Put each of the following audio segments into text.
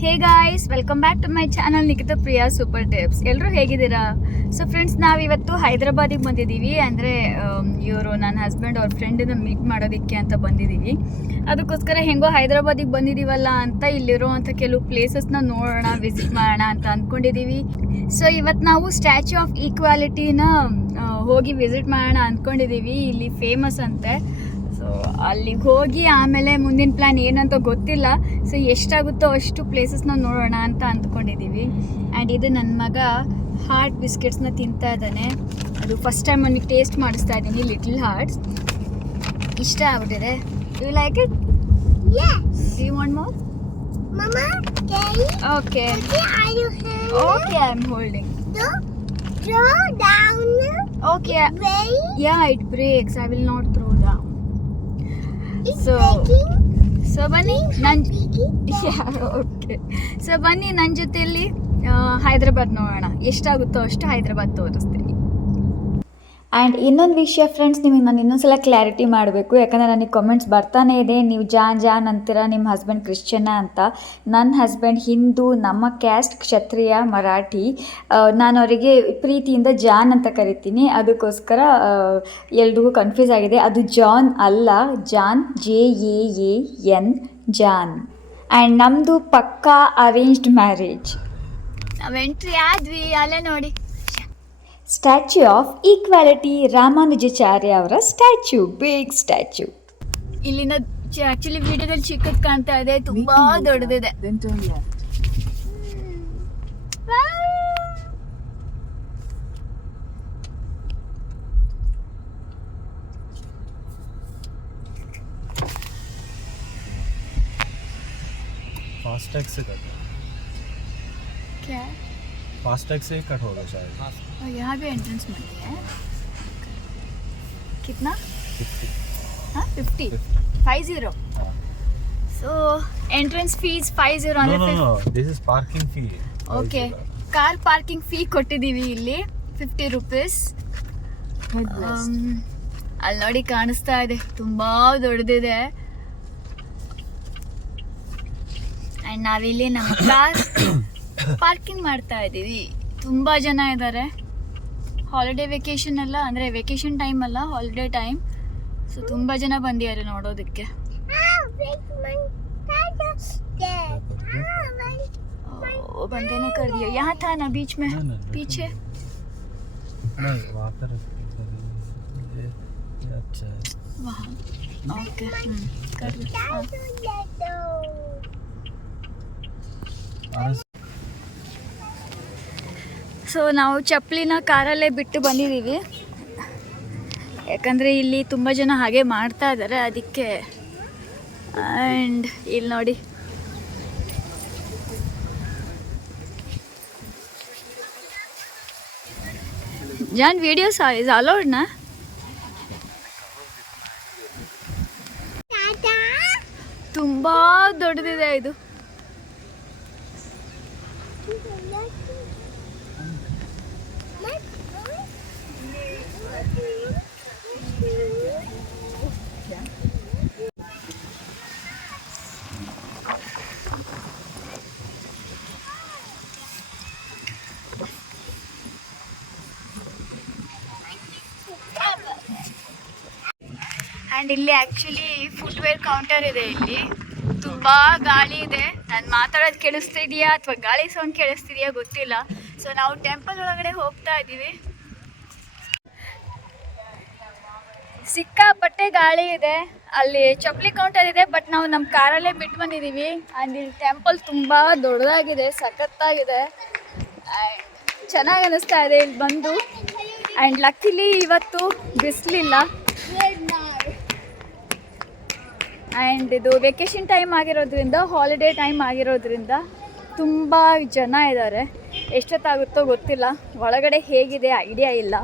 Hey guys, welcome back to my channel Nikhita Priya super tips. ಎಲ್ಲರೂ ಹೇಗಿದ್ದೀರಾ? So friends, ನಾವಿವತ್ತು ಹೈದ್ರಾಬಾದಿಗೆ ಬಂದಿದ್ದೀವಿ. ಅಂದರೆ ಇವರು ನನ್ನ ಹಸ್ಬೆಂಡ್ ಅವ್ರ ಫ್ರೆಂಡನ್ನ ಮೀಟ್ ಮಾಡೋದಕ್ಕೆ ಅಂತ ಬಂದಿದ್ದೀವಿ. ಅದಕ್ಕೋಸ್ಕರ ಹೆಂಗೋ ಹೈದ್ರಾಬಾದಿಗೆ ಬಂದಿದ್ದೀವಲ್ಲ ಅಂತ ಇಲ್ಲಿರುವಂಥ ಕೆಲವು ಪ್ಲೇಸಸ್ನ ನೋಡೋಣ, ವಿಸಿಟ್ ಮಾಡೋಣ ಅಂತ ಅಂದ್ಕೊಂಡಿದ್ದೀವಿ. ಸೊ ಇವತ್ತು ನಾವು ಸ್ಟ್ಯಾಚ್ಯೂ ಆಫ್ ಈಕ್ವಾಲಿಟಿನ ಹೋಗಿ ವಿಸಿಟ್ ಮಾಡೋಣ ಅಂದ್ಕೊಂಡಿದ್ದೀವಿ. ಇಲ್ಲಿ ಫೇಮಸ್ ಅಂತೆ. ಸೊ ಅಲ್ಲಿಗೆ ಹೋಗಿ ಆಮೇಲೆ ಮುಂದಿನ ಪ್ಲ್ಯಾನ್ ಏನಂತ ಗೊತ್ತಿಲ್ಲ. ಸೊ ಎಷ್ಟಾಗುತ್ತೋ ಅಷ್ಟು ಪ್ಲೇಸಸ್ನ ನೋಡೋಣ ಅಂತ ಅಂದ್ಕೊಂಡಿದ್ದೀವಿ. ಆ್ಯಂಡ್ ಇದು ನನ್ನ ಮಗ ಹಾರ್ಟ್ ಬಿಸ್ಕೆಟ್ಸ್ನ ತಿಂತಾ ಇದ್ದಾನೆ. ಅದು ಫಸ್ಟ್ ಟೈಮ್ ನನಗೆ ಟೇಸ್ಟ್ ಮಾಡಿಸ್ತಾ ಇದ್ದೀನಿ. ಲಿಟಲ್ ಹಾರ್ಟ್ಸ್ ಇಷ್ಟ ಆಗ್ಬಿಟ್ಟಿದೆ. You like it? Do you want more? Okay okay, I am holding. Throw down. Okay. Yeah, it breaks. I will not throw down. So ಬನ್ನಿ ಸೊ ಬನ್ನಿ ನನ್ನ ಜೊತೆಯಲ್ಲಿ ಹೈದ್ರಾಬಾದ್ ನೋಡೋಣ. ಎಷ್ಟಾಗುತ್ತೋ ಅಷ್ಟು ಹೈದ್ರಾಬಾದ್ ತೋರಿಸ್ತೀನಿ. ಆ್ಯಂಡ್ ಇನ್ನೊಂದು ವಿಷಯ ಫ್ರೆಂಡ್ಸ್, ನಿಮಗೆ ನಾನು ಇನ್ನೊಂದ್ಸಲ ಕ್ಲಾರಿಟಿ ಮಾಡಬೇಕು. ಯಾಕಂದರೆ ನನಗೆ ಕಮೆಂಟ್ಸ್ ಬರ್ತಾನೆ ಇದೆ, ನೀವು ಜಾನ್ ಅಂತೀರ, ನಿಮ್ಮ ಹಸ್ಬೆಂಡ್ ಕ್ರಿಶ್ಚಿಯನ್ನ ಅಂತ. ನನ್ನ ಹಸ್ಬೆಂಡ್ ಹಿಂದೂ, ನಮ್ಮ ಕ್ಯಾಸ್ಟ್ ಕ್ಷತ್ರಿಯ ಮರಾಠಿ. ನಾನು ಅವರಿಗೆ ಪ್ರೀತಿಯಿಂದ ಜಾನ್ ಅಂತ ಕರಿತೀನಿ. ಅದಕ್ಕೋಸ್ಕರ ಎಲ್ರಿಗೂ ಕನ್ಫ್ಯೂಸ್ ಆಗಿದೆ. ಅದು ಜಾನ್ ಅಲ್ಲ, ಜಾನ್, JAAN, ಜಾನ್. ಆ್ಯಂಡ್ ನಮ್ಮದು ಪಕ್ಕಾ ಅರೇಂಜ್ಡ್ ಮ್ಯಾರೇಜ್. ನಾವು ಎಂಟ್ರಿ ಆದ್ವಿ, ಅಲ್ಲೇ ನೋಡಿ ಸ್ಟ್ಯಾಚ್ಯೂ ಆಫ್ ಈಕ್ವಾಲಿಟಿ, ರಾಮಾನುಜಾಚಾರ್ಯ ಅವರ ಸ್ಟ್ಯಾಚ್ಯೂ, ಬಿಗ್ ಸ್ಟ್ಯಾಚ್ಯೂ. ಇಲ್ಲಿನ ಆಕ್ಚುಲಿ ವಿಡಿಯೋದಲ್ಲಿ ಚಿಕ್ಕದು ಕಾಣ್ತಾ ಇದೆ, ತುಂಬಾ ದೊಡ್ಡದಿದೆ. फास्टैग से कट क्या? फास्टैग से ही कट होगा शायद. और यहाँ भी एंट्रेंस मिलती है. कितना? 50. हाँ 50. 50. So entrance fees 50 ಅಂದ್ರೆ No. This is parking fee. Okay, car parking fee ಕೊಟ್ಟಿದ್ದೀವಿ ಇಲ್ಲಿ 50 ರೂಪೀಸ್. ಅಲ್ಲಿ ನೋಡಿ ಕಾಣಿಸ್ತಾ ಇದೆ, ತುಂಬಾ ದೊಡ್ಡದಿದೆ. ಆ್ಯಂಡ್ ನಾವಿಲ್ಲಿ ನಮ್ಮ ಕಾರ್ ಪಾರ್ಕಿಂಗ್ ಮಾಡ್ತಾ ಇದ್ದೀವಿ. ತುಂಬ ಜನ ಇದ್ದಾರೆ. ಹಾಲಿಡೇ ವೆಕೇಷನ್ ಅಲ್ಲ, ಅಂದರೆ ವೆಕೇಷನ್ ಟೈಮ್ ಅಲ್ಲ, ಹಾಲಿಡೇ ಟೈಮ್. ಸೊ ತುಂಬ ಜನ ಬಂದಿದ್ದಾರೆ ನೋಡೋದಕ್ಕೆ. बंदे ने कर दिया. यहाँ था ना बीच में, पीछे. नहीं वहाँ पर ये अच्छा है वहाँ. ओके, कर दिया. ಸೊ ನಾವು ಚಪ್ಪಲಿನ ಕಾರಲ್ಲೇ ಬಿಟ್ಟು ಬಂದಿದ್ದೀವಿ. ಯಾಕಂದರೆ ಇಲ್ಲಿ ತುಂಬ ಜನ ಹಾಗೆ ಮಾಡ್ತಾ ಇದ್ದಾರೆ, ಅದಕ್ಕೆ. ಆ್ಯಂಡ್ ಇಲ್ಲಿ ನೋಡಿ, ಜಾನ್ ವಿಡಿಯೋಸ್ ಇಸ್ ಅಲೌಡ್ನಾ? ತುಂಬ ದೊಡ್ಡದಿದೆ ಇದು. ಆ್ಯಂಡ್ ಇಲ್ಲಿ ಆ್ಯಕ್ಚುಲಿ ಫುಟ್ವೇರ್ ಕೌಂಟರ್ ಇದೆ. ಇಲ್ಲಿ ತುಂಬ ಗಾಳಿ ಇದೆ. ನಾನು ಮಾತಾಡೋದು ಕೇಳಿಸ್ತಿದೆಯಾ ಅಥವಾ ಗಾಳಿ ಸೌಂಡ್ ಕೇಳಿಸ್ತಿದೆಯಾ ಗೊತ್ತಿಲ್ಲ. ಸೊ ನಾವು ಟೆಂಪಲ್ ಒಳಗಡೆ ಹೋಗ್ತಾ ಇದ್ದೀವಿ. ಸಿಕ್ಕಾಪಟ್ಟೆ ಗಾಳಿ ಇದೆ. ಅಲ್ಲಿ ಚಪ್ಪಲಿ ಕೌಂಟರ್ ಇದೆ, ಬಟ್ ನಾವು ನಮ್ಮ ಕಾರಲ್ಲೇ ಬಿಟ್ಟು ಬಂದಿದ್ದೀವಿ. ಆ್ಯಂಡ್ ಇಲ್ಲಿ ಟೆಂಪಲ್ ತುಂಬ ದೊಡ್ಡದಾಗಿದೆ, ಸಖತ್ತಾಗಿದೆ. ಆ್ಯಂಡ್ ಚೆನ್ನಾಗಿ ಅನ್ನಿಸ್ತಾ ಇದೆ ಇಲ್ಲಿ ಬಂದು. ಆ್ಯಂಡ್ ಲಕ್ಕಿಲಿ ಇವತ್ತು ಬಿಸಿಲಿಲ್ಲ. ಆ್ಯಂಡ್ ಇದು ವೆಕೇಷನ್ ಟೈಮ್ ಆಗಿರೋದ್ರಿಂದ, ಹಾಲಿಡೇ ಟೈಮ್ ಆಗಿರೋದ್ರಿಂದ ತುಂಬ ಜನ ಇದ್ದಾರೆ. ಎಷ್ಟೊತ್ತಾಗುತ್ತೋ ಗೊತ್ತಿಲ್ಲ. ಒಳಗಡೆ ಹೇಗಿದೆ ಐಡಿಯಾ ಇಲ್ಲ.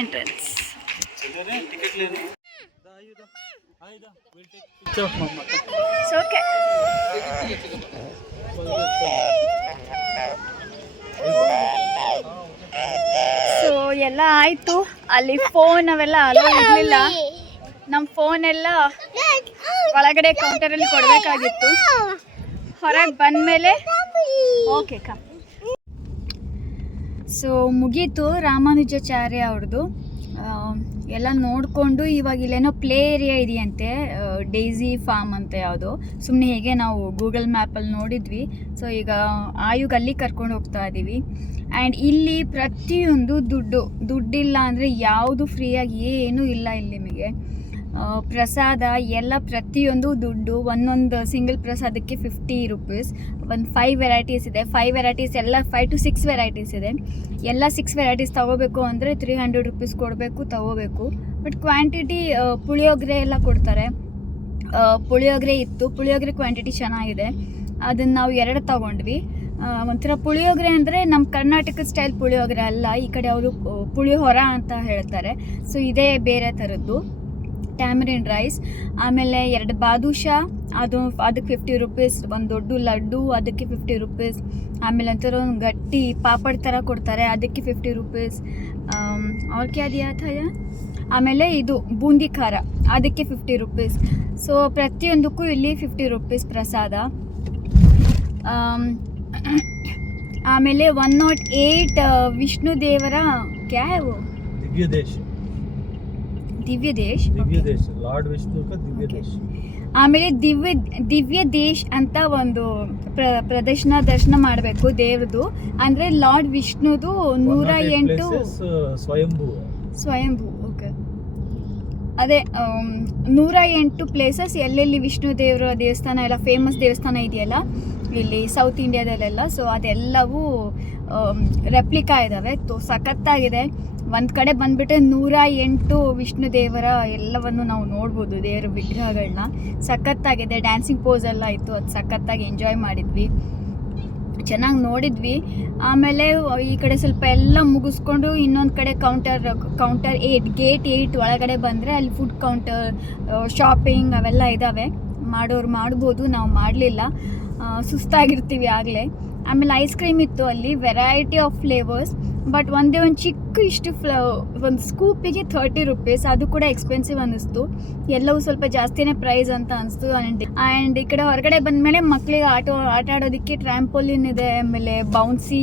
ಎಂಟ್ರೆನ್ಸ್. It's okay. ಸೊ ಎಲ್ಲ ಆಯಿತು. ಅಲ್ಲಿ ಫೋನ್ ಅವೆಲ್ಲ ಅಲೋ ಇರಲಿಲ್ಲ. ನಮ್ಮ ಫೋನ್ ಎಲ್ಲ ಒಳಗಡೆ ಕೌಂಟರಲ್ಲಿ ಕೊಡಬೇಕಾಗಿತ್ತು. ಹೊರಗೆ ಬಂದಮೇಲೆ ಓಕೆ ಕಾ. ಸೊ ಮುಗೀತು ರಾಮಾನುಜಾಚಾರ್ಯ ಅವ್ರದ್ದು ಎಲ್ಲ ನೋಡಿಕೊಂಡು. ಇವಾಗ ಇಲ್ಲೇನೋ ಪ್ಲೇ ಏರಿಯಾ ಇದೆಯಂತೆ, ಡೈಸಿ ಫಾರ್ಮ್ ಅಂತ ಯಾವುದೋ. ಸುಮ್ಮನೆ ಹೇಗೆ ನಾವು ಗೂಗಲ್ ಮ್ಯಾಪಲ್ಲಿ ನೋಡಿದ್ವಿ. ಸೊ ಈಗ ಆಯುಗ್ ಅಲ್ಲಿ ಕರ್ಕೊಂಡು ಹೋಗ್ತಾ ಇದ್ದೀವಿ. ಆ್ಯಂಡ್ ಇಲ್ಲಿ ಪ್ರತಿಯೊಂದು ದುಡ್ಡಿಲ್ಲ ಅಂದರೆ ಯಾವುದು ಫ್ರೀಯಾಗಿ ಏನೂ ಇಲ್ಲ ಇಲ್ಲಿ ನಿಮಗೆ. ಪ್ರಸಾದ ಎಲ್ಲ ಪ್ರತಿಯೊಂದು ದುಡ್ಡು. ಒಂದೊಂದು ಸಿಂಗಲ್ ಪ್ರಸಾದಕ್ಕೆ 50 ರೂಪೀಸ್. ಒಂದು 5 ವೆರೈಟೀಸ್ ಇದೆ. 5 ವೆರೈಟೀಸ್ ಎಲ್ಲ 5 to 6 ವೆರೈಟೀಸ್ ಇದೆ. ಎಲ್ಲ 6 ವೆರೈಟೀಸ್ ತೊಗೋಬೇಕು ಅಂದರೆ 300 ರೂಪೀಸ್ ಕೊಡಬೇಕು, ತೊಗೋಬೇಕು. ಬಟ್ ಕ್ವಾಂಟಿಟಿ ಪುಳಿಯೋಗರೆ ಎಲ್ಲ ಕೊಡ್ತಾರೆ. ಪುಳಿಯೋಗರೆ ಇತ್ತು. ಪುಳಿಯೋಗರೆ ಕ್ವಾಂಟಿಟಿ ಚೆನ್ನಾಗಿದೆ. ಅದನ್ನು ನಾವು 2 ತೊಗೊಂಡ್ವಿ. ಒಂಥರ ಪುಳಿಯೋಗರೆ ಅಂದರೆ ನಮ್ಮ ಕರ್ನಾಟಕದ ಸ್ಟೈಲ್ ಪುಳಿಯೋಗರೆ ಅಲ್ಲ. ಈ ಕಡೆ ಅವರು ಪುಳಿಹೊರ ಅಂತ ಹೇಳ್ತಾರೆ. ಸೊ ಇದೇ ಬೇರೆ ಥರದ್ದು. ಟ್ಯಾಮರಿನ್ ರೈಸ್, ಆಮೇಲೆ 2 ಬಾದುಷಾ, ಅದಕ್ಕೆ 50 ರೂಪೀಸ್. ಒಂದು ದೊಡ್ಡ ಲಡ್ಡು, ಅದಕ್ಕೆ 50 ರೂಪೀಸ್. ಆಮೇಲೆ ಒಂಥರ ಒಂದು ಗಟ್ಟಿ ಪಾಪಡ್ ಥರ ಕೊಡ್ತಾರೆ, ಅದಕ್ಕೆ 50 ರೂಪೀಸ್. ಅವ್ರ ಕ್ಯಾ ದಿಯಾ ಥಾ. ಆಮೇಲೆ ಇದು ಬೂಂದಿ ಖಾರ, ಅದಕ್ಕೆ 50 ರೂಪೀಸ್. ಸೊ ಪ್ರತಿಯೊಂದಕ್ಕೂ ಇಲ್ಲಿ 50 ರೂಪೀಸ್ ಪ್ರಸಾದ. ಆಮೇಲೆ 108 ವಿಷ್ಣು ದೇವರ ಕ್ಯಾ ದಿವ್ಯ ದೇಶ್ ಲಾರ್ಡ್ ವಿಷ್ಣು ದಿವ್ಯ ದೇಶ್. ಆಮೇಲೆ ದಿವ್ಯ ದೇಶ್ ಅಂತ ಒಂದು ದರ್ಶನ ಮಾಡಬೇಕು ದೇವ್ರದ್ದು. ಅಂದರೆ ಲಾರ್ಡ್ ವಿಷ್ಣುದು 108 ಸ್ವಯಂಭೂ. ಓಕೆ, ಅದೇ 108 ಪ್ಲೇಸಸ್ ಎಲ್ಲೆಲ್ಲಿ ವಿಷ್ಣು ದೇವರ ದೇವಸ್ಥಾನ ಎಲ್ಲ ಫೇಮಸ್ ದೇವಸ್ಥಾನ ಇದೆಯಲ್ಲ ಇಲ್ಲಿ ಸೌತ್ ಇಂಡಿಯಾದಲ್ಲೆಲ್ಲ. ಸೊ ಅದೆಲ್ಲವೂ ರೆಪ್ಲಿಕಾ ಇದ್ದಾವೆ. ಸಖತ್ತಾಗಿದೆ. ಒಂದು ಕಡೆ ಬಂದುಬಿಟ್ರೆ 108 ವಿಷ್ಣು ದೇವರ ಎಲ್ಲವನ್ನು ನಾವು ನೋಡ್ಬೋದು, ದೇವರ ವಿಗ್ರಹಗಳನ್ನ. ಸಖತ್ತಾಗಿದೆ. ಡ್ಯಾನ್ಸಿಂಗ್ ಪೋಸ್ ಎಲ್ಲ ಇತ್ತು. ಅದು ಸಖತ್ತಾಗಿ ಎಂಜಾಯ್ ಮಾಡಿದ್ವಿ, ಚೆನ್ನಾಗಿ ನೋಡಿದ್ವಿ. ಆಮೇಲೆ ಈ ಕಡೆ ಸ್ವಲ್ಪ ಎಲ್ಲ ಮುಗಿಸ್ಕೊಂಡು ಇನ್ನೊಂದು ಕಡೆ ಕೌಂಟರ್ 8 ಗೇಟ್ 8 ಒಳಗಡೆ ಬಂದರೆ ಅಲ್ಲಿ ಫುಡ್ ಕೌಂಟರ್, ಶಾಪಿಂಗ್ ಅವೆಲ್ಲ ಇದ್ದಾವೆ. ಮಾಡೋರು ಮಾಡ್ಬೋದು, ನಾವು ಮಾಡಲಿಲ್ಲ, ಸುಸ್ತಾಗಿರ್ತೀವಿ ಆಗಲೇ. ಆಮೇಲೆ ಐಸ್ ಕ್ರೀಮ್ ಇತ್ತು ಅಲ್ಲಿ, ವೆರೈಟಿ ಆಫ್ ಫ್ಲೇವರ್ಸ್. ಬಟ್ ಒಂದು ಚಿಕ್ಕ ಇಷ್ಟು ಒಂದು ಸ್ಕೂಪಿಗೆ 30 ರೂಪೀಸ್. ಅದು ಕೂಡ ಎಕ್ಸ್ಪೆನ್ಸಿವ್ ಅನ್ನಿಸ್ತು. ಎಲ್ಲವೂ ಸ್ವಲ್ಪ ಜಾಸ್ತಿನೇ ಪ್ರೈಸ್ ಅಂತ ಅನಿಸ್ತು. ಆ್ಯಂಡ್ ಈ ಕಡೆ ಹೊರಗಡೆ ಬಂದಮೇಲೆ ಮಕ್ಕಳಿಗೆ ಆಟ ಆಡೋದಕ್ಕೆ ಟ್ರ್ಯಾಂಪೋಲಿನ್ ಇದೆ, ಆಮೇಲೆ ಬೌನ್ಸಿ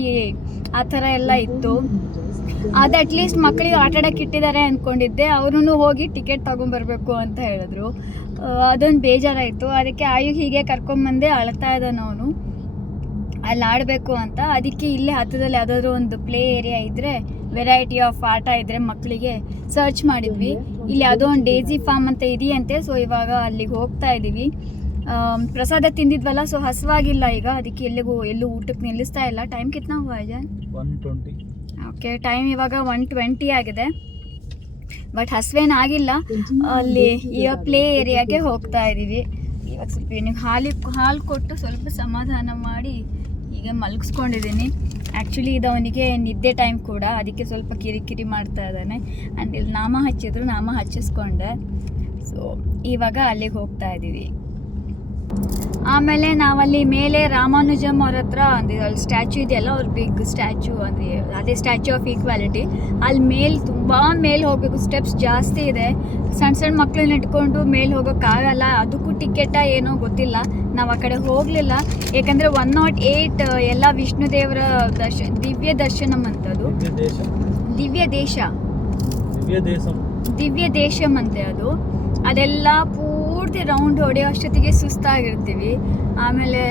ಆ ಥರ ಎಲ್ಲ ಇತ್ತು. ಅದು ಅಟ್ಲೀಸ್ಟ್ ಮಕ್ಕಳಿಗೆ ಆಟ ಆಡೋಕ್ಕೆ ಇಟ್ಟಿದ್ದಾರೆ ಅಂದ್ಕೊಂಡಿದ್ದೆ. ಅವರು ಹೋಗಿ ಟಿಕೆಟ್ ತೊಗೊಂಬರ್ಬೇಕು ಅಂತ ಹೇಳಿದ್ರು. ಅದೊಂದು ಬೇಜಾರಾಯಿತು. ಅದಕ್ಕೆ ಹೀಗೆ ಕರ್ಕೊಂಬಂದೆ. ಅಳ್ತಾ ಇದ್ದಾನೆ ಅವನು ಅಲ್ಲಿ ಆಡಬೇಕು ಅಂತ. ಅದಕ್ಕೆ ಇಲ್ಲೇ ಹತ್ತದಲ್ಲಿ ಯಾವುದಾದ್ರೂ ಒಂದು ಪ್ಲೇ ಏರಿಯಾ ಇದ್ದರೆ, ವೆರೈಟಿ ಆಫ್ ಆಟ ಇದ್ದರೆ ಮಕ್ಕಳಿಗೆ ಸರ್ಚ್ ಮಾಡಿದ್ವಿ. ಇಲ್ಲಿ ಯಾವುದೋ ಒಂದು ಡೇಸಿ ಫಾರ್ಮ್ ಅಂತ ಇದೆಯಂತೆ. ಸೊ ಇವಾಗ ಅಲ್ಲಿಗೆ ಹೋಗ್ತಾ ಇದ್ದೀವಿ. ಪ್ರಸಾದ ತಿಂದಿದ್ವಲ್ಲ, ಸೊ ಹಸುವಾಗಿಲ್ಲ ಈಗ. ಅದಕ್ಕೆ ಎಲ್ಲೂ ಊಟಕ್ಕೆ ನಿಲ್ಲಿಸ್ತಾ ಇಲ್ಲ. ಟೈಮ್ ಕಿತ್ನಾ ಹುವಾ ಜಾ? 1:20. ಓಕೆ, ಟೈಮ್ ಇವಾಗ 1:20 ಆಗಿದೆ. ಬಟ್ ಹಸುವೇನಾಗಿಲ್ಲ. ಅಲ್ಲಿ ಈಗ ಪ್ಲೇ ಏರಿಯಾಗೆ ಹೋಗ್ತಾ ಇದ್ದೀವಿ. ಇವಾಗ ಸ್ವಲ್ಪ ನಿಮಗೆ ಹಾಲು ಕೊಟ್ಟು ಸ್ವಲ್ಪ ಸಮಾಧಾನ ಮಾಡಿ ಈಗ ಮಲಗಿಸ್ಕೊಂಡಿದ್ದೀನಿ. ಆ್ಯಕ್ಚುಲಿ ಇದು ಅವನಿಗೆ ನಿದ್ದೆ ಟೈಮ್ ಕೂಡ, ಅದಕ್ಕೆ ಸ್ವಲ್ಪ ಕಿರಿಕಿರಿ ಮಾಡ್ತಾ ಇದ್ದಾನೆ. ಆ್ಯಂಡ್ ಇಲ್ಲಿ ನಾಮ ಹಚ್ಚಿದ್ರು, ನಾಮ ಹಚ್ಚಿಸ್ಕೊಂಡೆ. ಸೊ ಇವಾಗ ಅಲ್ಲಿಗೆ ಹೋಗ್ತಾ ಇದ್ದೀವಿ. ಆಮೇಲೆ ನಾವಲ್ಲಿ ಮೇಲೆ ರಾಮಾನುಜಮ್ ಅವ್ರ ಹತ್ರ ಅಲ್ಲಿ ಸ್ಟ್ಯಾಚ್ಯೂ ಇದೆಯಲ್ಲ, ಅವ್ರ ಬಿಗ್ ಸ್ಟ್ಯಾಚ್ಯೂ, ಅಂದರೆ ಅದೇ ಸ್ಟ್ಯಾಚ್ಯೂ ಆಫ್ ಈಕ್ವಾಲಿಟಿ. ಅಲ್ಲಿ ತುಂಬ ಮೇಲೆ ಹೋಗಬೇಕು. ಸ್ಟೆಪ್ಸ್ ಜಾಸ್ತಿ ಇದೆ. ಸಣ್ಣ ಮಕ್ಕಳನ್ನ ಇಟ್ಕೊಂಡು ಮೇಲೆ ಹೋಗೋಕ್ಕಾಗಲ್ಲ. ಅದಕ್ಕೂ ಟಿಕೆಟ ಏನೋ ಗೊತ್ತಿಲ್ಲ. ನಾವು ಆ ಕಡೆ ಹೋಗಲಿಲ್ಲ, ಯಾಕಂದರೆ 108 ಎಲ್ಲ ವಿಷ್ಣು ದೇವರ ದಿವ್ಯ ದರ್ಶನಂ ಅಂತದು. ದಿವ್ಯ ದೇಶಂ ಅಂತೆ ಅದು. ಅದೆಲ್ಲ ಪೂರ್ತಿ ರೌಂಡ್ ಹೊಡೆಯೋ ಅಷ್ಟೊತ್ತಿಗೆ ಸುಸ್ತಾಗಿರ್ತೀವಿ. ಆಮೇಲೆ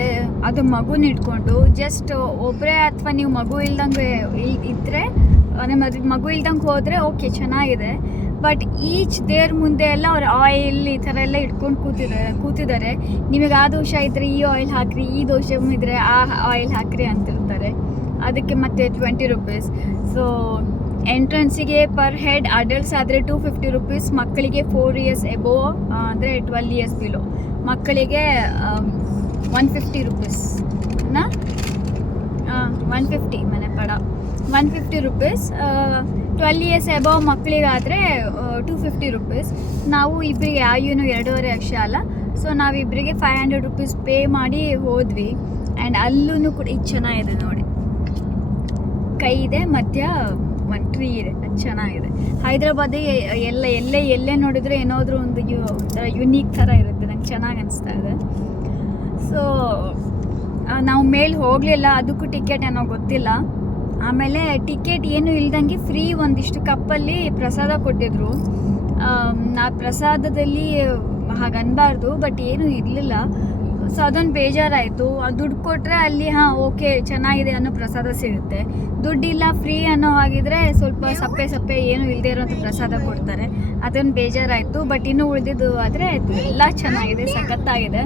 ಅದು ಮಗುನ ಇಟ್ಕೊಂಡು ಜಸ್ಟ್ ಒಬ್ಬರೇ, ಅಥವಾ ನೀವು ಮಗು ಇಲ್ದಂಗೆ ಇದ್ದರೆ, ಮಗು ಇಲ್ದಂಗೆ ಹೋದರೆ ಓಕೆ, ಚೆನ್ನಾಗಿದೆ. ಬಟ್ ಈಚ್ ದೇವ್ರ ಮುಂದೆ ಎಲ್ಲ ಅವ್ರು ಆಯಿಲ್ ಈ ಥರ ಎಲ್ಲ ಇಟ್ಕೊಂಡು ಕೂತಿದ್ದಾರೆ. ನಿಮಗೆ ಆ ದೋಷ ಇದ್ದರೆ ಈ ಆಯಿಲ್ ಹಾಕ್ರಿ, ಈ ದೋಷ ಇದ್ದರೆ ಆ ಆಯಿಲ್ ಹಾಕ್ರಿ ಅಂತಿರ್ತಾರೆ. ಅದಕ್ಕೆ ಮತ್ತೆ 20 ರೂಪೀಸ್. ಸೊ ಎಂಟ್ರೆನ್ಸಿಗೆ ಪರ್ ಹೆಡ್ ಅಡಲ್ಟ್ಸ್ ಆದರೆ 250 ರೂಪೀಸ್, ಮಕ್ಕಳಿಗೆ 4 years ಎಬೋವ್ ಅಂದರೆ 12 years ಬಿಲೋ ಮಕ್ಕಳಿಗೆ 150 ರೂಪೀಸ್. 150 ಮನೆ ಪಡ 150 ರೂಪೀಸ್. 12 years ಎಬೋವ್ ಮಕ್ಕಳಿಗಾದರೆ 250 ರೂಪೀಸ್. ನಾವು ಇಬ್ಬರಿಗೆ ಆಯುನು 2.5 ವರ್ಷ ಅಲ್ಲ. ಸೊ ನಾವಿಬ್ಬರಿಗೆ 500 ರೂಪೀಸ್ ಪೇ ಮಾಡಿ ಹೋದ್ವಿ. ಆ್ಯಂಡ್ ಅಲ್ಲೂ ಕೂಡ ಇದು ಚೆನ್ನಾಗಿದೆ ನೋಡಿ, ಕೈ ಇದೆ, ಮಧ್ಯ ಒಂದು ಟ್ರೀ ಇದೆ, ಅದು ಚೆನ್ನಾಗಿದೆ. ಹೈದ್ರಾಬಾದಿಗೆ ಎಲ್ಲೇ ನೋಡಿದ್ರೆ ಏನಾದರೂ ಒಂದು ಒಂಥರ ಯುನೀಕ್ ಥರ ಇರುತ್ತೆ, ನಂಗೆ ಚೆನ್ನಾಗಿ ಅನಿಸ್ತಾ ಇದೆ. ಸೊ ನಾವು ಮೇಲೆ ಹೋಗಲಿಲ್ಲ, ಅದಕ್ಕೂ ಟಿಕೆಟ್ ಏನೋ ಗೊತ್ತಿಲ್ಲ. ಆಮೇಲೆ ಟಿಕೆಟ್ ಏನು ಇಲ್ದಂಗೆ ಫ್ರೀ ಒಂದಿಷ್ಟು ಕಪ್ಪಲ್ಲಿ ಪ್ರಸಾದ ಕೊಟ್ಟಿದ್ರು. ಆ ಪ್ರಸಾದದಲ್ಲಿ ಹಾಗೆ ಅನ್ಬಾರ್ದು, ಬಟ್ ಏನೂ ಇರಲಿಲ್ಲ. ಸೊ ಅದೊಂದು ಬೇಜಾರಾಯಿತು. ದುಡ್ಡು ಕೊಟ್ಟರೆ ಅಲ್ಲಿ ಹಾಂ ಓಕೆ ಚೆನ್ನಾಗಿದೆ ಅನ್ನೋ ಪ್ರಸಾದ ಸಿಗುತ್ತೆ, ದುಡ್ಡಿಲ್ಲ ಫ್ರೀ ಅನ್ನೋ ಹಾಗಿದ್ರೆ ಸ್ವಲ್ಪ ಸಪ್ಪೆ ಏನು ಇಲ್ಲದೆ ಇರೋಂಥ ಪ್ರಸಾದ ಕೊಡ್ತಾರೆ, ಅದೊಂದು ಬೇಜಾರಾಯಿತು. ಬಟ್ ಇನ್ನೂ ಉಳಿದಿದ್ದು ಆದರೆ ಎಲ್ಲ ಚೆನ್ನಾಗಿದೆ, ಸಖತ್ತಾಗಿದೆ.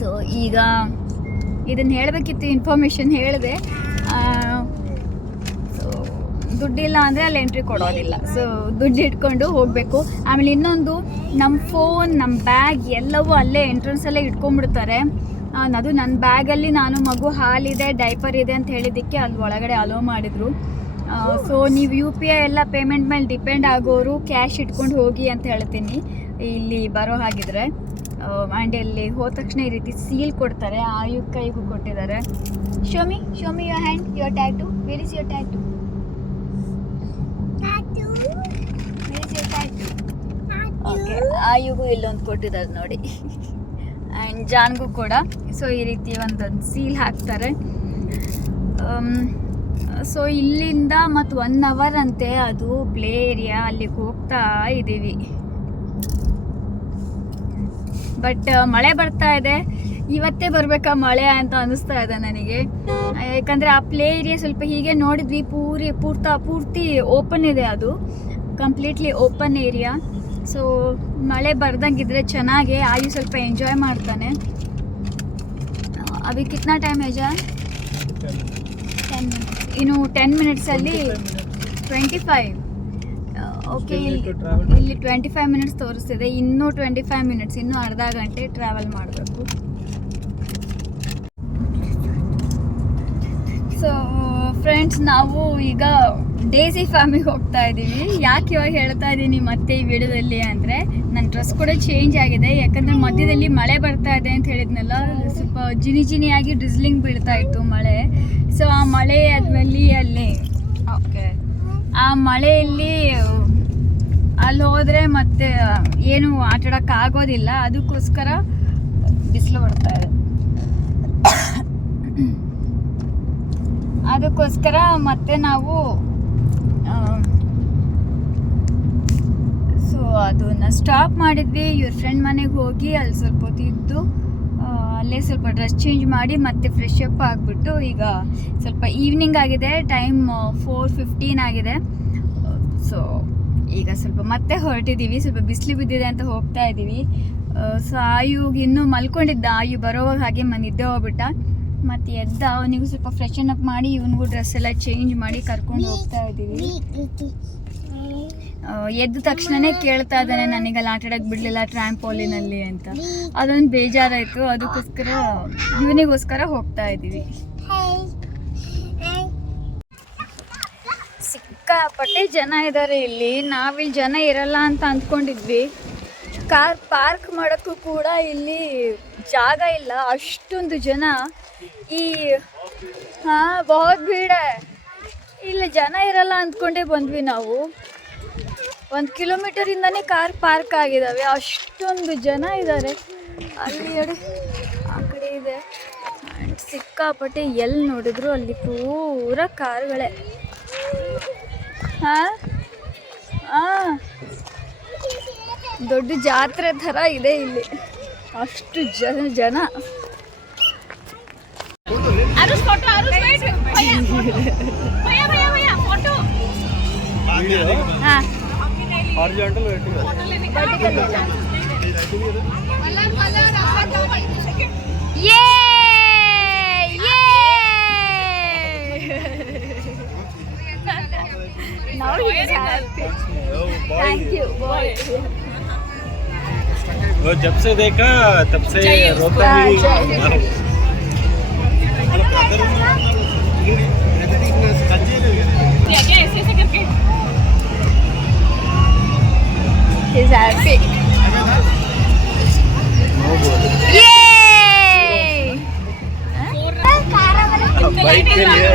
ಸೊ ಈಗ ಇದನ್ನು ಹೇಳಬೇಕಿತ್ತು, ಇನ್ಫಾರ್ಮೇಷನ್ ಹೇಳಿದೆ. ಸೊ ದುಡ್ಡಿಲ್ಲ ಅಂದರೆ ಅಲ್ಲಿ ಎಂಟ್ರಿ ಕೊಡೋದಿಲ್ಲ, ಸೊ ದುಡ್ಡು ಇಟ್ಕೊಂಡು ಹೋಗಬೇಕು. ಆಮೇಲೆ ಇನ್ನೊಂದು, ನಮ್ಮ ಫೋನ್, ನಮ್ಮ ಬ್ಯಾಗ್ ಎಲ್ಲವೂ ಅಲ್ಲೇ ಎಂಟ್ರೆನ್ಸಲ್ಲೇ ಇಟ್ಕೊಂಡ್ಬಿಡ್ತಾರೆ. ಅದು ನನ್ನ ಬ್ಯಾಗಲ್ಲಿ ನಾನು ಮಗು ಹಾಲಿದೆ, ಡೈಪರ್ ಇದೆ ಅಂತ ಹೇಳಿದ್ದಕ್ಕೆ ಅಲ್ಲಿ ಒಳಗಡೆ ಅಲೋ ಮಾಡಿದರು. ಸೊ ನೀವು UPI ಎಲ್ಲ ಪೇಮೆಂಟ್ ಮೇಲೆ ಡಿಪೆಂಡ್ ಆಗೋರು ಕ್ಯಾಶ್ ಇಟ್ಕೊಂಡು ಹೋಗಿ ಅಂತ ಹೇಳ್ತೀನಿ ಇಲ್ಲಿ ಬರೋ ಹಾಗಿದ್ರೆ. ಆ್ಯಂಡ್ ಇಲ್ಲಿ ಹೋದ ತಕ್ಷಣ ಈ ರೀತಿ ಸೀಲ್ ಕೊಡ್ತಾರೆ, ಆಯು ಕೈಗೂ ಕೊಟ್ಟಿದ್ದಾರೆ. Show me your hand, your tattoo, where is your tattoo? Okay, ಆಯುಗೂ ಇಲ್ಲೊಂದು ಕೊಟ್ಟಿದ್ದಾರೆ ನೋಡಿ, ಆ್ಯಂಡ್ ಜಾನ್ಗೂ ಕೂಡ. ಸೊ ಈ ರೀತಿ ಒಂದೊಂದು ಸೀಲ್ ಹಾಕ್ತಾರೆ. ಸೊ ಇಲ್ಲಿಂದ ಮತ್ತು 1 ಅವರ್ ಅಂತೆ ಅದು ಪ್ಲೇ ಏರಿಯಾ, ಅಲ್ಲಿಗೆ ಹೋಗ್ತಾ ಇದ್ದೀವಿ. ಬಟ್ ಮಳೆ ಬರ್ತಾ ಇದೆ, ಇವತ್ತೇ ಬರಬೇಕಾ ಮಳೆ ಅಂತ ಅನ್ನಿಸ್ತಾ ಇದೆ ನನಗೆ. ಯಾಕಂದರೆ ಆ ಪ್ಲೇ ಏರಿಯಾ ಸ್ವಲ್ಪ ಹೀಗೆ ನೋಡಿದ್ವಿ, ಪೂರ್ತಿ ಓಪನ್ ಇದೆ, ಅದು ಕಂಪ್ಲೀಟ್ಲಿ ಓಪನ್ ಏರಿಯಾ. ಸೊ ಮಳೆ ಬರ್ದಂಗಿದ್ರೆ ಚೆನ್ನಾಗಿ, ಆಯು ಸ್ವಲ್ಪ ಎಂಜಾಯ್ ಮಾಡ್ತಾನೆ. ಅಭಿ ಕಿತ್ನಾ ಟೈಮ್ है जा? 10 minutes. ಇನ್ನು 10 ಮಿನಿಟ್ಸಲ್ಲಿ 25. ಓಕೆ, ಇಲ್ಲಿ 25 ಮಿನಿಟ್ಸ್ ತೋರಿಸ್ತಿದೆ, ಇನ್ನೂ 25 ಮಿನಿಟ್ಸ್, ಇನ್ನೂ ಅರ್ಧ ಗಂಟೆ ಟ್ರಾವೆಲ್ ಮಾಡಬೇಕು. ಸೊ ಫ್ರೆಂಡ್ಸ್, ನಾವು ಈಗ ಡೇಸಿ ಫಾರ್ಮಿಗೆ ಹೋಗ್ತಾ ಇದ್ದೀವಿ. ಯಾಕೆ ಇವಾಗ ಹೇಳ್ತಾ ಇದ್ದೀನಿ ಮತ್ತೆ ಈ ವಿಡಿಯೋದಲ್ಲಿ ಅಂದರೆ, ನನ್ನ ಡ್ರೆಸ್ ಕೂಡ ಚೇಂಜ್ ಆಗಿದೆ. ಯಾಕಂದರೆ ಮಧ್ಯದಲ್ಲಿ ಮಳೆ ಬರ್ತಾ ಇದೆ ಅಂತ ಹೇಳಿದ್ನಲ್ಲ, ಸ್ವಲ್ಪ ಜಿನಿಯಾಗಿ ಡ್ರಿಸ್ಲಿಂಗ್ ಬೀಳ್ತಾ ಇತ್ತು ಮಳೆ. ಸೊ ಆ ಮಳೆ ಆದಮೇಲೆ ಅಲ್ಲಿ ಓಕೆ, ಆ ಮಳೆಯಲ್ಲಿ ಅಲ್ಲಿ ಹೋದರೆ ಮತ್ತೆ ಏನು ಆಟಾಡೋಕ್ಕೆ ಆಗೋದಿಲ್ಲ, ಅದಕ್ಕೋಸ್ಕರ ಬಿಸಿಲು ಬರ್ತಾ ಇದೆ. ಅದಕ್ಕೋಸ್ಕರ ಮತ್ತೆ ನಾವು ಸೊ ಅದನ್ನು ಸ್ಟಾಪ್ ಮಾಡಿದ್ವಿ. ಇವ್ರ ಫ್ರೆಂಡ್ ಮನೆಗೆ ಹೋಗಿ ಅಲ್ಲಿ ಸ್ವಲ್ಪ ಹೊತ್ತು ಇದ್ದು ಅಲ್ಲೇ ಸ್ವಲ್ಪ ಡ್ರೆಸ್ ಚೇಂಜ್ ಮಾಡಿ ಮತ್ತೆ ಫ್ರೆಶ್ ಅಪ್ ಆಗಿಬಿಟ್ಟು, ಈಗ ಸ್ವಲ್ಪ ಈವ್ನಿಂಗ್ ಆಗಿದೆ, ಟೈಮ್ 4:15 ಆಗಿದೆ. ಸೊ ಈಗ ಸ್ವಲ್ಪ ಮತ್ತೆ ಹೊರಟಿದ್ದೀವಿ, ಸ್ವಲ್ಪ ಬಿಸಿಲು ಬಿದ್ದಿದೆ ಅಂತ ಹೋಗ್ತಾ ಇದ್ದೀವಿ. ಸೊ ಆಯುಗೆ ಇನ್ನೂ ಮಲ್ಕೊಂಡಿದ್ದ, ಆಯು ಬರೋವಾಗ ಹಾಗೆ ನಿದ್ದೆ ಹೋಗ್ಬಿಟ್ಟ. ಮತ್ತು ಎದ್ದ, ಅವನಿಗೂ ಸ್ವಲ್ಪ ಫ್ರೆಶನ್ ಅಪ್ ಮಾಡಿ ಇವನಿಗೂ ಡ್ರೆಸ್ ಎಲ್ಲ ಚೇಂಜ್ ಮಾಡಿ ಕರ್ಕೊಂಡು ಹೋಗ್ತಾ ಇದ್ದೀವಿ. ಎದ್ದ ತಕ್ಷಣನೇ ಕೇಳ್ತಾ ಇದ್ದಾನೆ, ನನಗಲ್ಲಿ ಆಟ ಆಡೋಕ್ಕೆ ಬಿಡಲಿಲ್ಲ ಟ್ರ್ಯಾಂಪೋಲಿನಲ್ಲಿ ಅಂತ. ಅದೊಂದು ಬೇಜಾರಾಯಿತು, ಅದಕ್ಕೋಸ್ಕರ ಇವನಿಗೋಸ್ಕರ ಹೋಗ್ತಾ ಇದ್ದೀವಿ. ಸಿಕ್ಕಾಪಟ್ಟೆ ಜನ ಇದ್ದಾರೆ ಇಲ್ಲಿ. ನಾವಿಲ್ಲಿ ಜನ ಇರಲ್ಲ ಅಂತ ಅಂದ್ಕೊಂಡಿದ್ವಿ. ಕಾರ್ ಪಾರ್ಕ್ ಮಾಡೋಕ್ಕೂ ಕೂಡ ಇಲ್ಲಿ ಜಾಗ ಇಲ್ಲ, ಅಷ್ಟೊಂದು ಜನ. ಬಹುತ್ ಭೀಡ, ಇಲ್ಲಿ ಜನ ಇರಲ್ಲ ಅಂದ್ಕೊಂಡೇ ಬಂದ್ವಿ ನಾವು. 1 ಕಿಲೋಮೀಟರಿಂದನೇ ಕಾರ್ ಪಾರ್ಕ್ ಆಗಿದ್ದಾವೆ, ಅಷ್ಟೊಂದು ಜನ ಇದ್ದಾರೆ. ಅಲ್ಲಿ ಆ ಕಡೆ ಇದೆ, ಸಿಕ್ಕಾಪಟ್ಟೆ ಎಲ್ಲಿ ನೋಡಿದ್ರು ಅಲ್ಲಿ ಪೂರ ಕಾರ್ಗಳೇ. ದೊಡ್ಡ ಜಾತ್ರೆ ಥರ ಇದೆ ಇಲ್ಲಿ, ಅಷ್ಟು ಜನ. Now he is happy. Thank you. वो जब से देखा तब से रोता ही ऐसे करके he's happy. Yay! बाइक के लिए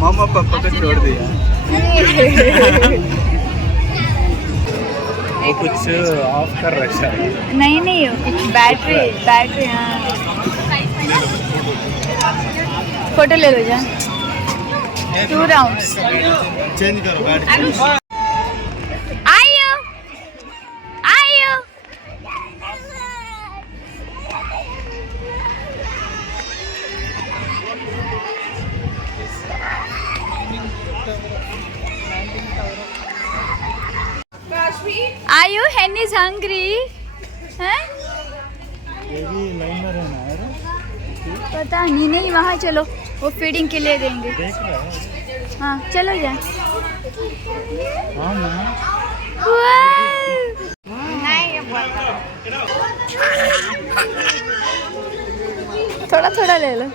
मामा पापा को छोड़ दिया। वो कुछ ऑफ कर रखा है। नहीं नहीं कुछ बैटरी हाँ फोटो ले लो जा 2 राउंड्स चेंज करो बैटरी। आयो आयो hen is hungry हैं ये भी लाइन में रहना है रे। पता नहीं वहाँ चलो वो फीडिंग के लिए देंगे देख रहा है। हाँ चलो जा हाँ ना थोड़ा ले लो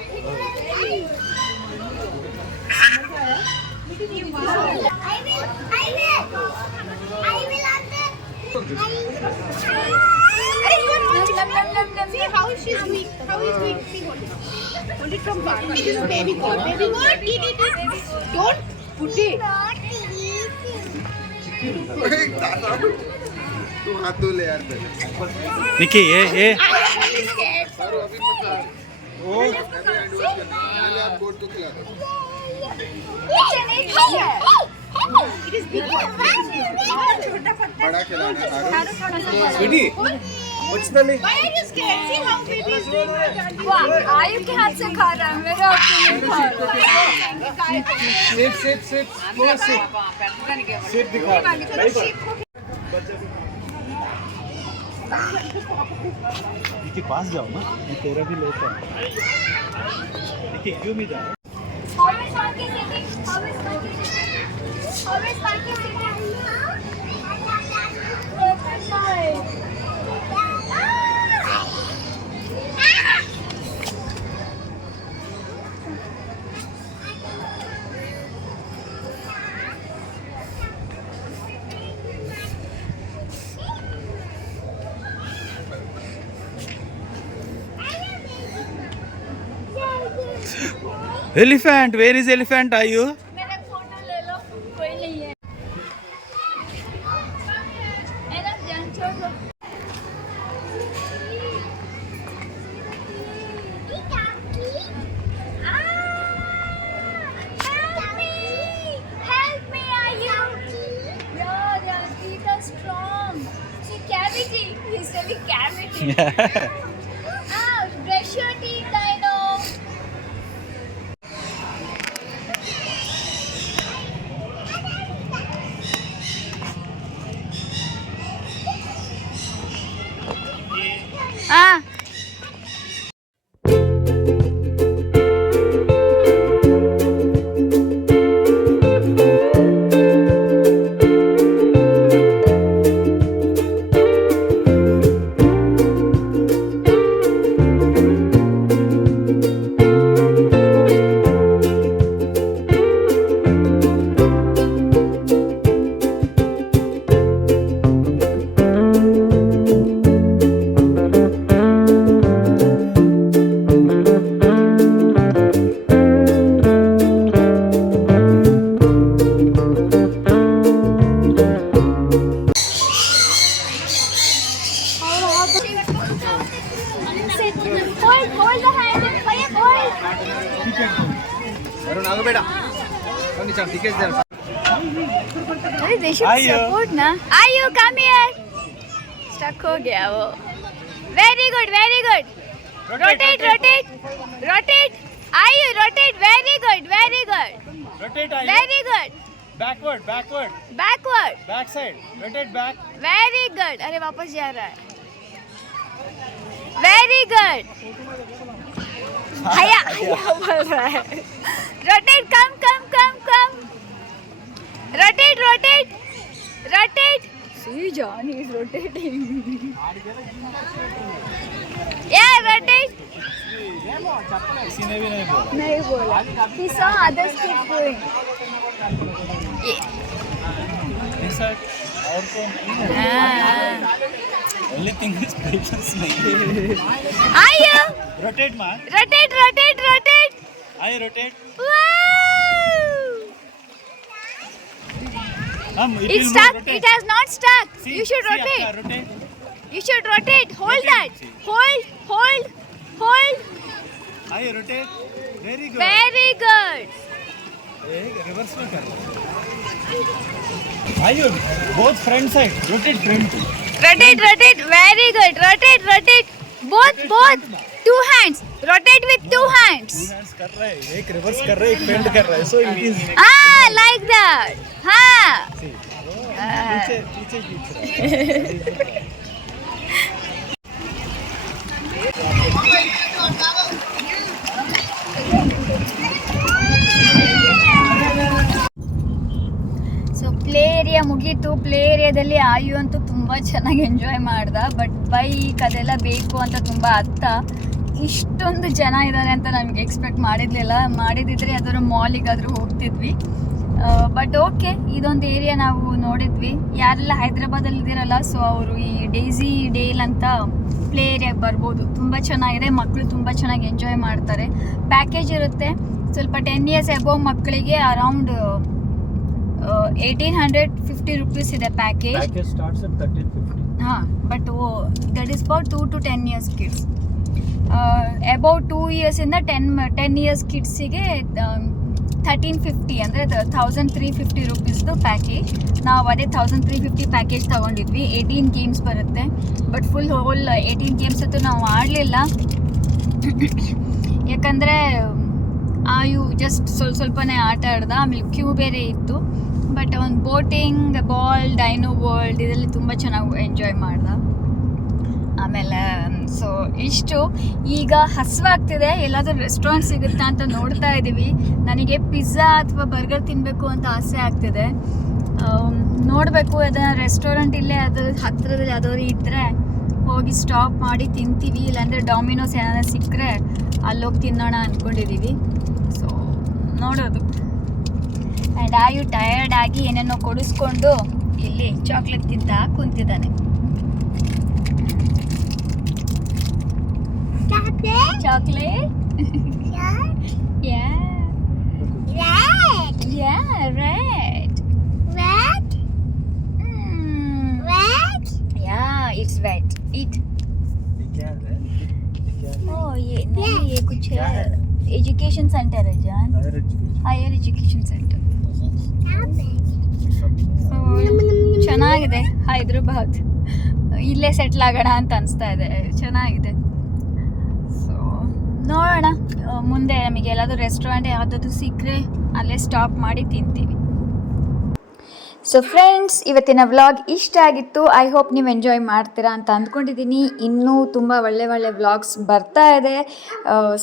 See how she's weak. How is weak? See what? Only from far. This is baby goat. Baby goat, eat it. Don't put it. तू हाथ धो ले यार पहले। निकी ये I'm scared. ओ पहले आप गोट को खिला दो। It is big. बड़ा खिलाना है। Sweety what's the link? Why are you scared? See how baby is doing that. आयु के हाथ से खा रहा है मेरे हाथ से नहीं खा रहा सिट नो सिट दिखा। निकी पास जाओ ना मैं तेरा भी लेता हूँ। निकी क्यों नहीं जा? How is monkey sitting? How is monkey sitting? How is monkey sitting? Elephant, where is elephant? Are you? मेरा फोटो ले लो कोई नहीं है एनफ जान छोड़ दो Help me, Ayu. Your teeth are strong. See, cavity. He's saying cavity. Brush your teeth, I know. Hold the hand. Hold. Arun आगे बेटा। कौन निचान दिखे इधर। अरे they should Ayu. support ना Ayu come here stuck हो गया वो very good rotate Ayu rotate very good Rotate Ayu. very good Backward. backward Back side. Rotate back. very good अरे वापस जा रहा है very good हया बोल रहा है rotate come rotate see John is rotating yeah rotate किसी ने भी नहीं बोला। नहीं बोला he saw others keep doing yeah. This side और कौन? Only thing is patience नहीं है। Ayu Rotate man. rotate I rotate. It's will stuck. rotate. It has not stuck. See, You should see, rotate. Akka, rotate. You should rotate. Hold Rotate, that. see. Hold. I rotate. Very good. Very good. Reverse में कर आइयो both front side rotate front Rotate. Very good. Rotate. Both. Two hands. Rotate with two hands. hands कर रहा है एक reverse कर रहा है एक bend कर रहा है so it is Like that. हाँ. see पीछे खींच रहा है ಸೊ ಪ್ಲೇ ಏರಿಯಾ ಮುಗೀತು. ಪ್ಲೇ ಏರಿಯಾದಲ್ಲಿ ಆಯು ಅಂತೂ ತುಂಬ ಚೆನ್ನಾಗಿ ಎಂಜಾಯ್ ಮಾಡ್ದ. ಬಟ್ ಬೈಕ್ ಅದೆಲ್ಲ ಬೇಕು ಅಂತ ತುಂಬ ಅತ್ತ. ಇಷ್ಟೊಂದು ಜನ ಇದ್ದಾರೆ ಅಂತ ನಮಗೆ ಎಕ್ಸ್ಪೆಕ್ಟ್ ಮಾಡಿದಿದ್ರೆ ಯಾವ್ದಾದ್ರು ಮಾಲಿಗಾದರೂ ಹೋಗ್ತಿದ್ವಿ. ಬಟ್ ಓಕೆ, ಇದೊಂದು ಏರಿಯಾ ನಾವು ನೋಡಿದ್ವಿ. ಯಾರೆಲ್ಲ ಹೈದ್ರಾಬಾದಲ್ಲಿ ಇದ್ದೀರಲ್ಲ, ಸೊ ಅವರು ಈ ಡೇಸಿ ಡೇಲ್ ಅಂತ ಪ್ಲೇ ಏರಿಯಾಗೆ ಬರ್ಬೋದು. ತುಂಬ ಚೆನ್ನಾಗಿದೆ, ಮಕ್ಕಳು ತುಂಬ ಚೆನ್ನಾಗಿ ಎಂಜಾಯ್ ಮಾಡ್ತಾರೆ. ಪ್ಯಾಕೇಜ್ ಇರುತ್ತೆ ಸ್ವಲ್ಪ 10 years ಅಬೋವ್ ಮಕ್ಕಳಿಗೆ ಅರೌಂಡ್ 1850 rupees ಇದೆ ಪ್ಯಾಕೇಜ್. package starts at 1350 ಹಾಂ, but that is for 2 to 10 years kids. Above 2 years ಇಂದ 10 years ಕಿಡ್ಸಿಗೆ 1350 ಅಂದರೆ 1350 rupeesದು ಪ್ಯಾಕೇಜ್. ನಾವು ಅದೇ 1350 ಪ್ಯಾಕೇಜ್ ತೊಗೊಂಡಿದ್ವಿ. 18 ಗೇಮ್ಸ್ ಬರುತ್ತೆ. ಬಟ್ ಹೋಲ್ 18 ಗೇಮ್ಸ್ ಅಂತೂ ನಾವು ಆಡಲಿಲ್ಲ, ಯಾಕಂದರೆ ಆಯು ಜಸ್ಟ್ ಸ್ವಲ್ಪನೇ ಆಟ ಆಡ್ದ. ಆಮೇಲೆ ಕ್ಯೂ ಬೇರೆ ಇತ್ತು. ಬಟ್ ಒಂದು ಬೋಟಿಂಗ್, ಬಾಲ್, ಡೈನೋ ವರ್ಲ್ಡ್ ಇದರಲ್ಲಿ ತುಂಬ ಚೆನ್ನಾಗಿ ಎಂಜಾಯ್ ಮಾಡ್ದ. ಆಮೇಲೆ ಸೊ ಇಷ್ಟು. ಈಗ ಹಸಿವಾಗ್ತಿದೆ, ಎಲ್ಲಾದರೂ ರೆಸ್ಟೋರೆಂಟ್ ಸಿಗುತ್ತಾ ಅಂತ ನೋಡ್ತಾ ಇದ್ದೀವಿ. ನನಗೆ ಪಿಜ್ಜಾ ಅಥವಾ ಬರ್ಗರ್ ತಿನ್ನಬೇಕು ಅಂತ ಆಸೆ ಆಗ್ತಿದೆ. ನೋಡಬೇಕು ಅದನ್ನು ರೆಸ್ಟೋರೆಂಟ್ ಇಲ್ಲೇ ಅದ್ರ ಹತ್ತಿರದಲ್ಲಿ ಯಾವ್ದಾದ್ರು ಇದ್ದರೆ ಹೋಗಿ ಸ್ಟಾಪ್ ಮಾಡಿ ತಿಂತೀವಿ. ಇಲ್ಲಾಂದರೆ ಡಾಮಿನೋಸ್ ಏನಾದ್ರು ಸಿಕ್ಕರೆ ಅಲ್ಲೋಗಿ ತಿನ್ನೋಣ ಅಂದ್ಕೊಂಡಿದ್ದೀವಿ. ಸೊ ನೋಡೋದು. ಆ್ಯಂಡ್ ಆಯು ಟಯರ್ಡ್ ಆಗಿ ಏನೇನೋ ಕೊಡಿಸ್ಕೊಂಡು ಇಲ್ಲಿ ಚಾಕ್ಲೇಟ್ ತಿಂತ ಕುಂತಿದ್ದಾನೆ. Chocolate? Yeah. Red. Yeah, red. Red. Red. Yeah, it's red. Eat. ये क्या है Oh, ये नहीं, ये कुछ है. Education center है जान. Higher education center. So, ಚೆನ್ನಾಗಿದೆ ಹೈದ್ರಾಬಾದ್. ಇಲ್ಲೇ ಸೆಟ್ಲ್ ಆಗೋಣ ಅಂತ ಅನಿಸ್ತಾ ಇದೆ. ಚೆನ್ನಾಗಿದೆ. ಸೊ ನೋಡೋಣ ಮುಂದೆ ನಮಗೆ ಎಲ್ಲಾದರೂ ರೆಸ್ಟೋರೆಂಟ್ ಯಾವುದಾದ್ರು ಸಿಕ್ಕರೆ ಅಲ್ಲೇ ಸ್ಟಾಪ್ ಮಾಡಿ ತಿಂತೀವಿ. ಸೊ ಫ್ರೆಂಡ್ಸ್, ಇವತ್ತಿನ ವ್ಲಾಗ್ ಇಷ್ಟ ಆಗಿತ್ತು. ಐ ಹೋಪ್ ನೀವು ಎಂಜಾಯ್ ಮಾಡ್ತೀರಾ ಅಂತ ಅಂದ್ಕೊಂಡಿದ್ದೀನಿ. ಇನ್ನೂ ತುಂಬ ಒಳ್ಳೆ ವ್ಲಾಗ್ಸ್ ಬರ್ತಾ ಇದೆ.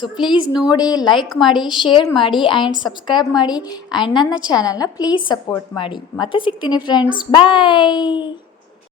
ಸೊ ಪ್ಲೀಸ್ ನೋಡಿ, ಲೈಕ್ ಮಾಡಿ, ಶೇರ್ ಮಾಡಿ ಆ್ಯಂಡ್ ಸಬ್ಸ್ಕ್ರೈಬ್ ಮಾಡಿ. ಆ್ಯಂಡ್ ನನ್ನ ಚಾನಲ್ನ ಪ್ಲೀಸ್ ಸಪೋರ್ಟ್ ಮಾಡಿ. ಮತ್ತೆ ಸಿಗ್ತೀನಿ ಫ್ರೆಂಡ್ಸ್, ಬಾಯ್.